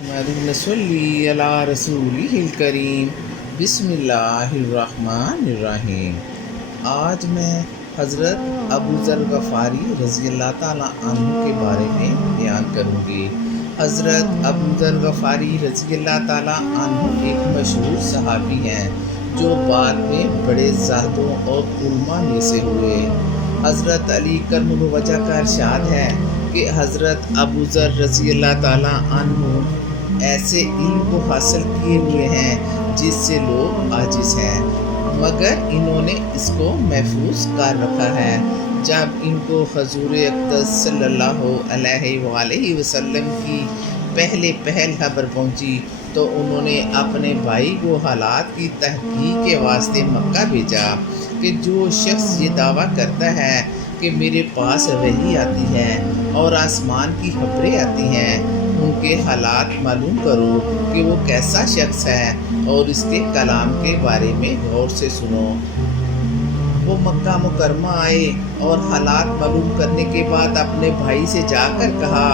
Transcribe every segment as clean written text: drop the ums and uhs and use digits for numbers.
नसल्ली अला रसूलिहिल करीम बिस्मिल्लाहिर्रहमानिर्रहीम। आज मैं हज़रत अबू ज़र गफ़ारी रज़ी अल्लाह ताला अन्हु के बारे में बयान करूँगी। हज़रत अबू ज़र गफ़ारी रज़ी अल्लाह ताला अन्हु एक मशहूर सहाबी हैं जो बाद में बड़े ज़ाहिदों और उलमा में से हुए। हज़रत अली करमुल वजह का इरशाद है कि हज़रत अबू ज़र रज़ी अल्लाह ताला अन्हु ऐसे इल्म को हासिल किए हुए हैं जिससे लोग आजिज़ हैं, मगर इन्होंने इसको महफूज कर रखा है। जब इनको हजूर अक़दस सल्लल्लाहु अलैहि वसल्लम की पहल खबर पहुंची तो उन्होंने अपने भाई को हालात की तहकीक के वास्ते मक्का भेजा कि जो शख्स ये दावा करता है कि मेरे पास वही आती है और आसमान की खबरें आती हैं, उनके हालात मालूम करो कि वो कैसा शख्स है और इसके कलाम के बारे में गौर से सुनो। वो मक्का मुकरमा आए और हालात मालूम करने के बाद अपने भाई से जाकर कहा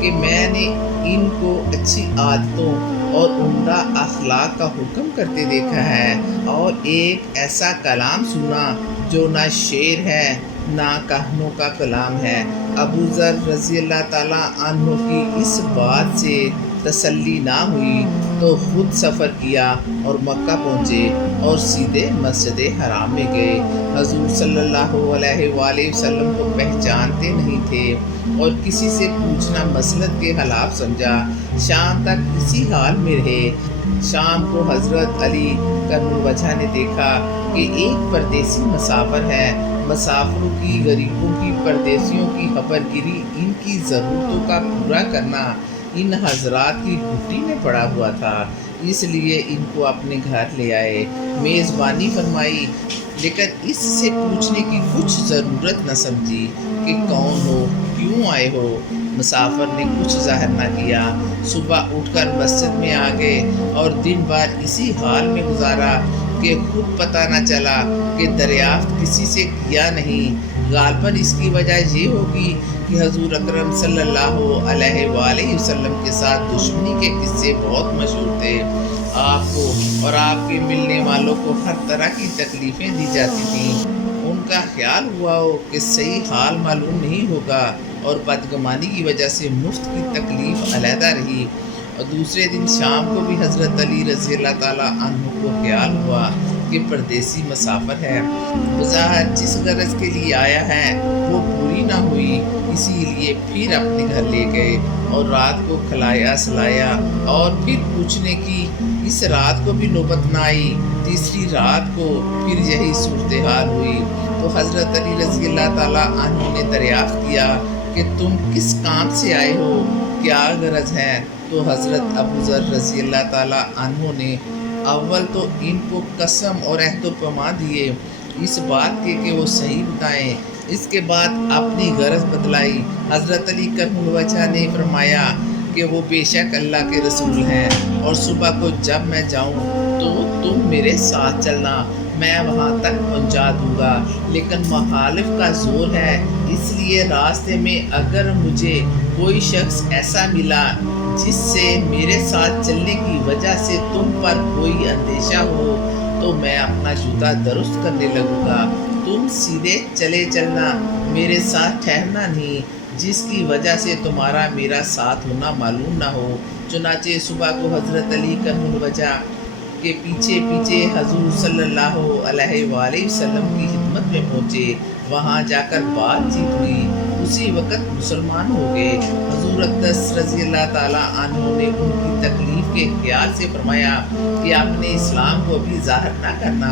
कि मैंने इनको अच्छी आदतों और उम्दा अखलाक का हुक्म करते देखा है और एक ऐसा कलाम सुना जो ना शेर है ना कहनों का कलाम है। अबू ज़र रज़ी अल्लाह ताला अन्हु की इस बात से तसल्ली ना हुई तो खुद सफ़र किया और मक्का पहुँचे और सीधे मस्जिद हराम में गए। हजूर सल्लल्लाहु अलैहि वसल्लम को पहचानते नहीं थे और किसी से पूछना मसलत के खिलाफ समझा। शाम तक इसी हाल में रहे। शाम को हज़रत अली करमुल वजह ने देखा कि एक परदेसी मुसाफिर है। मुसाफिरों की, गरीबों की, परदेसियों की खबरगिरी, इनकी ज़रूरतों का पूरा करना इन हजरात की घुट्टी में पड़ा हुआ था, इसलिए इनको अपने घर ले आए, मेज़बानी फरमाई, लेकिन इससे पूछने की कुछ ज़रूरत न समझी कि कौन हो, क्यों आए हो। मुसाफिर ने कुछ ज़ाहिर न किया। सुबह उठकर मस्जिद में आ गए और दिन भर इसी हाल में गुजारा कि खुद पता न चला कि दरियाफ्त किसी से किया नहीं। गालबन इसकी वजह ये होगी कि हजूर अकरम सल्लल्लाहु अलैहि वसल्लम के साथ दुश्मनी के किस्से बहुत मशहूर थे। आपको और आपके मिलने वालों को हर तरह की तकलीफ़ें दी जाती थीं। उनका ख्याल हुआ हो कि सही हाल मालूम नहीं होगा और बदगुमानी की वजह से मुफ्त की तकलीफ़ अलहदा रही। और दूसरे दिन शाम को भी हज़रत अली रज़ी अल्लाह ताला अन्हु को ख्याल हुआ कि परदेसी मुसाफिर है, बज़ाहिर जिस गरज के लिए आया है वो पूरी ना हुई, इसीलिए फिर अपने घर ले गए और रात को खिलाया सलाया और फिर पूछने की। इस रात को भी नौबत ना आई। तीसरी रात को फिर यही सूरत हाल हुई तो हज़रत अली रज़ी अल्लाह ताला अन्हु ने दरियाफ़्त किया कि तुम किस काम से आए हो, क्या गरज है। तो हज़रत अबू ज़र रज़ी अल्लाह ताला अन्हु ने अव्वल तो इनको कसम और अहद पैमा दिए इस बात के कि वो सही बताएं। इसके बाद अपनी गरज बतलाई। हज़रत अली करमुल वजह ने फरमाया कि वो बेशक अल्लाह के रसूल हैं और सुबह को जब मैं जाऊं तो तुम मेरे साथ चलना, मैं वहाँ तक पहुँचा दूँगा, लेकिन मुखालिफ का ज़ोर है, इसलिए रास्ते में अगर मुझे कोई शख्स ऐसा मिला जिससे मेरे साथ चलने की वजह से तुम पर कोई अंदेशा हो तो मैं अपना जूता दुरुस्त करने लगूँगा। तुम सीधे चले चलना, मेरे साथ ठहरना नहीं, जिसकी वजह से तुम्हारा मेरा साथ होना मालूम ना हो। चुनाचे सुबह को हज़रत अली करमुल वजह के पीछे पीछे हजूर सल्लल्लाहु अलैहि वसल्लम की खिदमत में पहुँचे। वहाँ जाकर बातचीत हुई। उसी वक़्त मुसलमान हो गए। हजूर अक़दस रज़ी अल्लाह ताला अन्हु ने उनकी तकलीफ़ के ख्याल से फरमाया कि अपने इस्लाम को भी ज़ाहिर ना करना,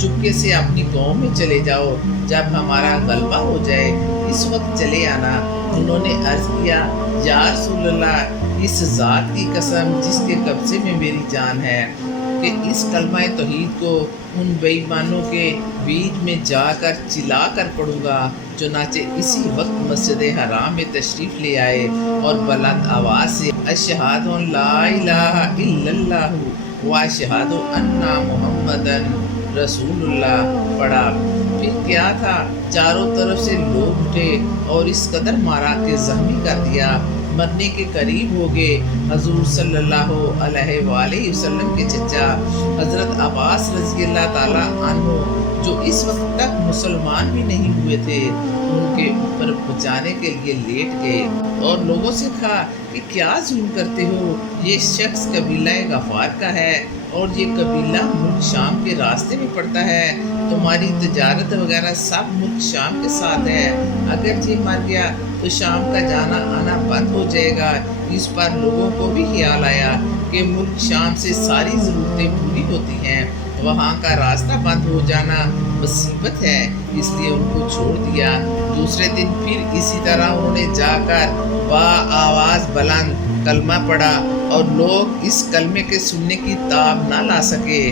चुपके से अपनी कौम में चले जाओ, जब हमारा गलबा हो जाए इस वक्त चले आना। उन्होंने अर्ज़ किया, या रसूल अल्लाह, इस ज़ात की कसम जिसके कब्ज़े में मेरी जान है कि इस कलमा तौहीद को उन बेईमानों के बीच में जाकर चिल्ला कर पढ़ूँगा। चुनाचे इसी वक्त मस्जिद हराम में तशरीफ़ ले आए और बुलंद आवाज़ से अशहदु अल्ला इलाहा इल्लल्लाहु व अशहदु अन्ना मुहम्मदन रसूलुल्लाह पढ़ा। फिर क्या था, चारों तरफ से लोग उठे और इस कदर मारा कि ज़ख्मी कर दिया। مرنے کے قریب ہو گئے۔ حضور صلی اللہ علیہ وآلہ وسلم کے چچا حضرت عباس رضی اللہ تعالیٰ عنہ جو اس وقت تک مسلمان بھی نہیں ہوئے تھے، ان کے اوپر بچانے کے لیے لیٹ گئے اور لوگوں سے کہا کہ کیا ظلم کرتے ہو؟ یہ شخص قبیلہ غفار کا ہے اور یہ قبیلہ ملک شام کے راستے میں پڑتا ہے۔ تمہاری تجارت وغیرہ سب ملک شام کے ساتھ ہے۔ اگر یہ مر گیا تو شام کا جانا آنا بند ہو جائے گا۔ اس پر لوگوں کو بھی خیال آیا کہ ملک شام سے ساری ضرورتیں پوری ہوتی ہیں، وہاں کا راستہ بند ہو جانا مصیبت ہے، اس لیے ان کو چھوڑ دیا۔ دوسرے دن پھر اسی طرح انہوں نے جا کر با آواز بلند کلمہ پڑھا اور لوگ اس کلمے کے سننے کی تاب نہ لا سکے،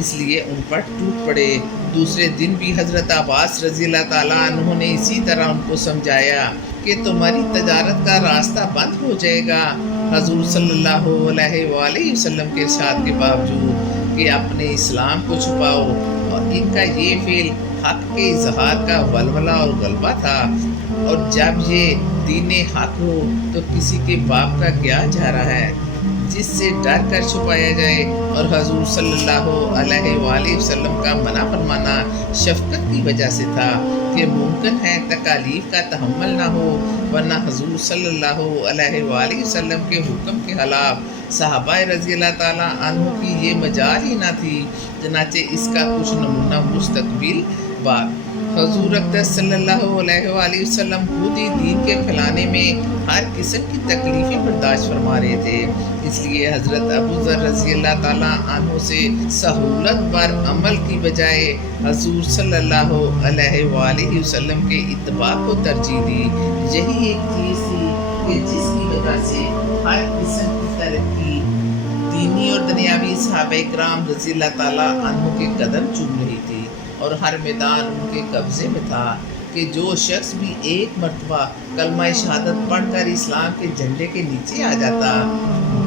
اس لیے ان پر ٹوٹ پڑے۔ دوسرے دن بھی حضرت عباس رضی اللہ تعالیٰ عنہ نے اسی طرح ان کو سمجھایا کہ تمہاری تجارت کا راستہ بند ہو جائے گا۔ حضور صلی اللہ علیہ وآلہ وسلم کے ارشاد کے باوجود کہ اپنے اسلام کو چھپاؤ، اور ان کا یہ فعل حق کے اظہار کا ولولہ اور غلبہ تھا، اور جب یہ دین حق ہو تو کسی کے باپ کا کیا جا رہا ہے جس سے ڈر کر چھپایا جائے۔ اور حضور صلی اللہ علیہ وآلہ وسلم کا منع فرمانا شفقت کی وجہ سے تھا کہ ممکن ہے تکالیف کا تحمل نہ ہو، ورنہ حضور صلی اللہ علیہ وآلہ وسلم کے حکم کے خلاف صحابہ رضی اللہ تعالیٰ عنہ کی یہ مجال ہی نہ تھی۔ چنانچہ اس کا کچھ نمونہ مستقبل بعد حضور اقدس صلی اللہ علیہ وآلہ وسلم خود ہی دین کے پھیلانے میں ہر قسم کی تکلیفیں برداشت فرما رہے تھے، اس لیے حضرت ابو ذر رضی اللہ تعالیٰ عنہ سے سہولت پر عمل کی بجائے حضور صلی اللہ علیہ وآلہ وسلم کے اتباع کو ترجیح دی۔ یہی ایک چیز تھی کہ جس کی وجہ سے ہر قسم کی ترقی دینی اور دنیاوی صحابہ کرام رضی اللہ تعالیٰ عنہ کے قدم چوم رہی تھی، اور ہر میدان ان کے قبضے میں تھا کہ جو شخص بھی ایک مرتبہ کلمہ شہادت پڑھ کر اسلام کے جھنڈے کے نیچے آ جاتا،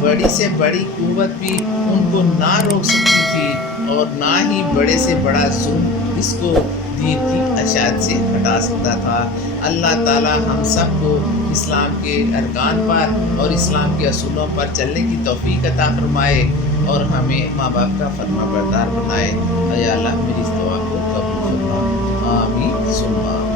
بڑی سے بڑی قوت بھی ان کو نہ روک سکتی تھی، اور نہ ہی بڑے سے بڑا ظلم اس کو دین کی اشاعت سے ہٹا سکتا تھا۔ اللہ تعالی ہم سب کو اسلام کے ارکان پر اور اسلام کے اصولوں پر چلنے کی توفیق عطا فرمائے، اور ہمیں ماں باپ کا فرما بردار بنائے۔ اے اللہ میری اس دعا کو قبول فرما، آمین ثم